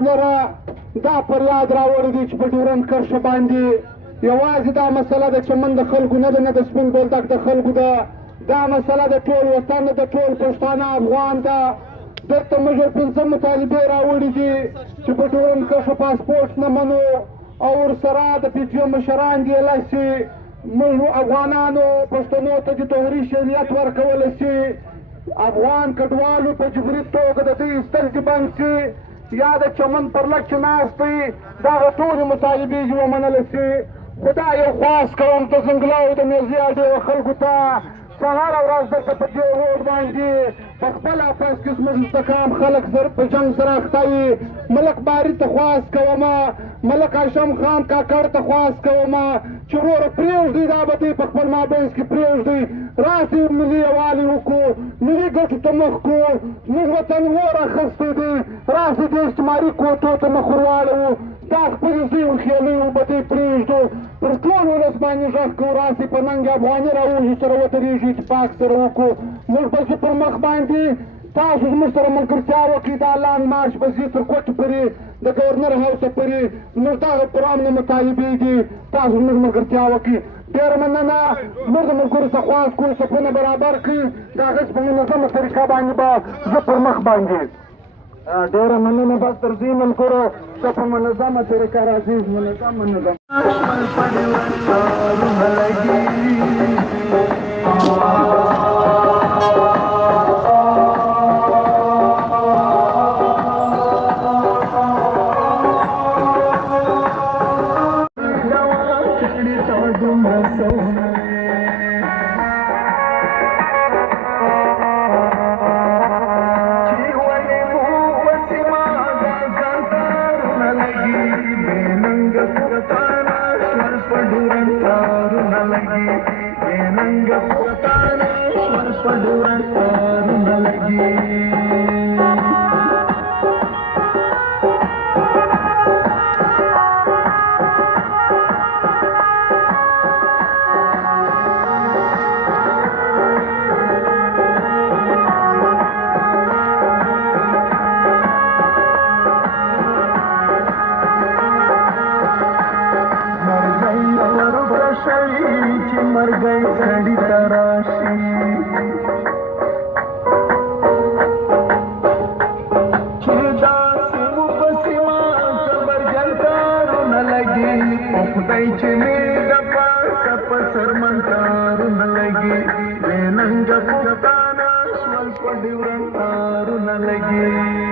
لره دا پر یاد راوړی دی چې په ډیورنډ کرښه باندې یوازې دا مسله د چمن د خلکو نه ده، نه د سپین بولدک د خلکو ده، دا مسله د ټول وطن د ټول پښتانه افغان ده. دلته موږ 5 مطالبې راوړي دي چې په ډیورنډ کرښه پاسپورټ نه منو او ورسره د پي ټي او مشران دې لاسي موږ افغانانو پښتنو ته د طهري شریعت ورکولی شي، افغان کډوالو په جبري توګه د دوی سترګې بند شي، یا د چمن پر لږ چې ناست دی دغه ټولې مطالبې چې ومنلی شي. خو دا یو خواست کوم د ځنګلاو د میرزیا ډېرو خلکو ته چې هره ورځ دلته په دې روډ باندې په خپل افس کې زموږ مستقام خلک په جنګ سره اخته وي. ملک باري ته خواست کومه، ملک هاشم خان کاکړ ته خواست کومه چې وروره پرېږدئ دا به دوی په خپل مابینځ کې پرېږدئ، راسئ ملي یووالي وکړو، ملي ګټو ته مخ کړو، زموږ وطن اور اخیستی دی، راسئ دې استعماري کوټو ته مخ ور واړوو، دا خپلې زوی خیالیو به دوی پرېږدو، پر ټول ولس باندې غږ کوو، راسئ په ننګ افغاني راوځو، سره ودرېږو، اتفاق سره وکړو. موږ به ځو پر مخ باندې، تاسو زموږ سره ملګرتیا وکړئ، دا لانډ مارچ به ځي تر کوټې پورې، د ګورنر هاوسه پورې، زموږ دغه پر امن مطالبې دي، تاسو زموږ ملګرتیا وکړئ. ډېره مننه. موږ د ملګرو څخه خواست کوو صفونه برابر کړي، د هغې په منظمه طریقه باندې به زه پر مخ باندې. ډېره مننه. بس تر دې ملګرو که په منظمه طریقه راځي، منظم مرګي سړی تراشي چې دا سیمو په سیما خبر جلکارونه لګي او خدای چې مې د پاسه په سرمنکارونه لګي ننګ پښتانه شول په ډیورنډ کارونه لګي